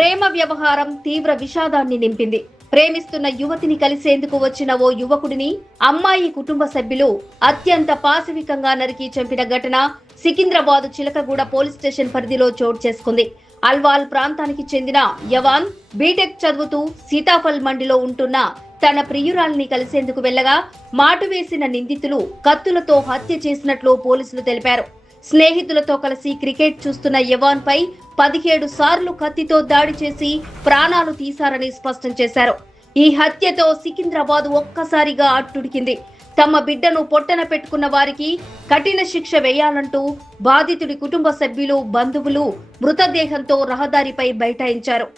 ప్రేమ వ్యవహారం తీవ్ర విషాదాన్ని నింపింది. ప్రేమిస్తున్న యువతిని కలిసేందుకు వచ్చిన ఓ యువకుడిని అమ్మాయి కుటుంబ సభ్యులు అత్యంత పాశవికంగా నరికి చంపిన ఘటన సికింద్రాబాద్ చిలకగూడ పోలీస్ స్టేషన్ పరిధిలో చోటు చేసుకుంది. అల్వాల్ ప్రాంతానికి చెందిన యవాన్ బీటెక్ చదువుతూ సీతాఫల్ మండిలో ఉంటున్న తన ప్రియురాలిని కలిసేందుకు వెళ్లగా మాటు వేసిన నిందితులు కత్తులతో హత్య చేసినట్లు పోలీసులు తెలిపారు. స్నేహితులతో కలిసి క్రికెట్ చూస్తున్న యవాన్ పై 17 సార్లు కత్తితో దాడి చేసి ప్రాణాలు తీశారని స్పష్టం చేశారు. ఈ హత్యతో సికింద్రాబాద్ ఒక్కసారిగా అట్టుడికింది. తమ బిడ్డను పొట్టన పెట్టుకున్న వారికి కఠిన శిక్ష వేయాలంటూ బాధితుడి కుటుంబ సభ్యులు, బంధువులు మృతదేహంతో రహదారిపై బైఠాయించారు.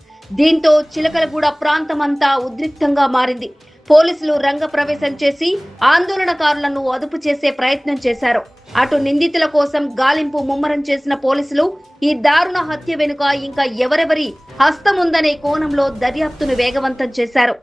దీంతో చిలకలగూడ ప్రాంతమంతా ఉద్రిక్తంగా మారింది. పోలీసులు రంగప్రవేశం చేసి ఆందోళనకారులను అదుపు చేసే ప్రయత్నం చేశారు. అటు నిందితుల కోసం గాలింపు ముమ్మరం చేసిన పోలీసులు ఈ దారుణ హత్య వెనుక ఇంకా ఎవరెవరి హస్తముందనే కోణంలో దర్యాప్తును వేగవంతం చేశారు.